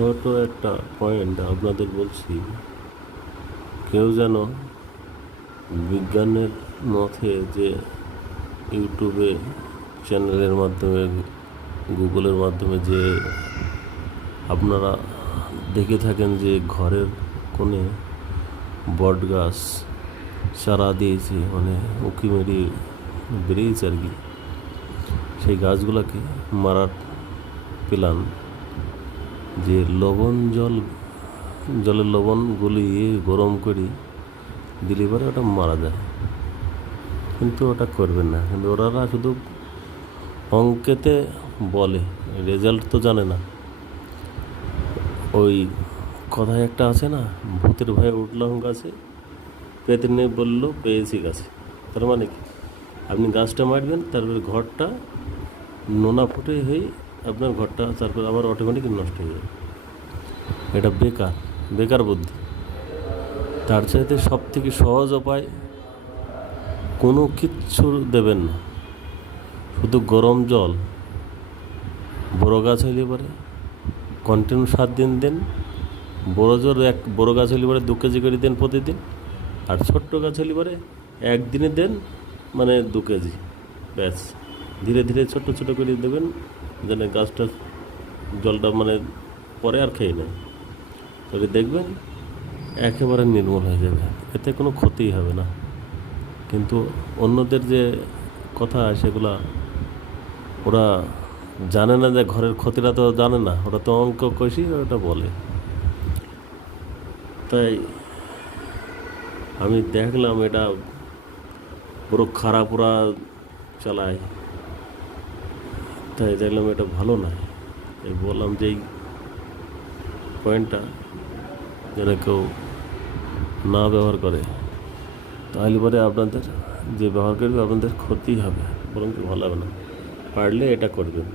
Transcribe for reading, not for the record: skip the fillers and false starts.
ছোট একটা পয়েন্ট আপনাদের বলছি, কেউ যেন বিজ্ঞানের মতে যে ইউটিউবে চ্যানেলের মাধ্যমে, গুগলের মাধ্যমে যে আপনারা দেখে থাকেন যে ঘরের কোণে বট গাছ চারা দিয়েছে, মানে উঁকি মেরে বেরিয়েছে আর কি, সেই গাছগুলোকে মারার প্ল্যান, যে জলে লবণ গুলিয়ে গরম করে দিলে পরে ওটা মারা যায়। কিন্তু ওটা করবেন না, কিন্তু ওরা শুধু অঙ্কেতে বলে, রেজাল্ট তো জানে না। ওই কথায় একটা আছে না, ভূতের ভয়ে উঠলাম গাছে, পেতনি বললো পেয়েছি গাছে। তার মানে কি, আপনি গাছটা মারবেন, তারপরে ঘরটা নোনা ফুটে হয়ে আপনার ঘরটা তারপর আবার অটোমেটিক নষ্ট হয়ে যাবে। এটা বেকার বুদ্ধি। তার চাইতে সব থেকে সহজ উপায়, কোনো কিচ্ছু দেবেন না, শুধু গরম জল, বড় গাছ হইলে পরে কন্টিনিউ 7 দিন দেন, বড় গাছ হইলে পরে 2 কেজি করে দেন প্রতিদিন, আর ছোট্ট গাছ হইলে পরে একদিনে দেন, মানে 2 কেজি, ব্যাস। ধীরে ধীরে ছোট ছোট করে দেবেন, যেন গাছটা জলটা মানে পরে আর খেয়ে নেয়। তবে দেখবেন একেবারে নির্মূল হয়ে যাবে, এতে কোনো ক্ষতিই হবে না। কিন্তু অন্যদের যে কথা, সেগুলা ওরা জানে না, যে ঘরের ক্ষতিটা তো জানে না, ওরা তো অঙ্ক কষি ওটা বলে। তাই আমি দেখলাম এটা পুরো খারাপ ওরা চালায়, তাই দেখলাম এটা ভালো নয়। তাই বললাম যে এই পয়েন্টটা যেন কেউ না ব্যবহার করে, তাহলে পরে আপনাদের যে ব্যবহার করবে আপনাদের ক্ষতি হবে, বরং ভালো হবে না। পারলে এটা করবেন।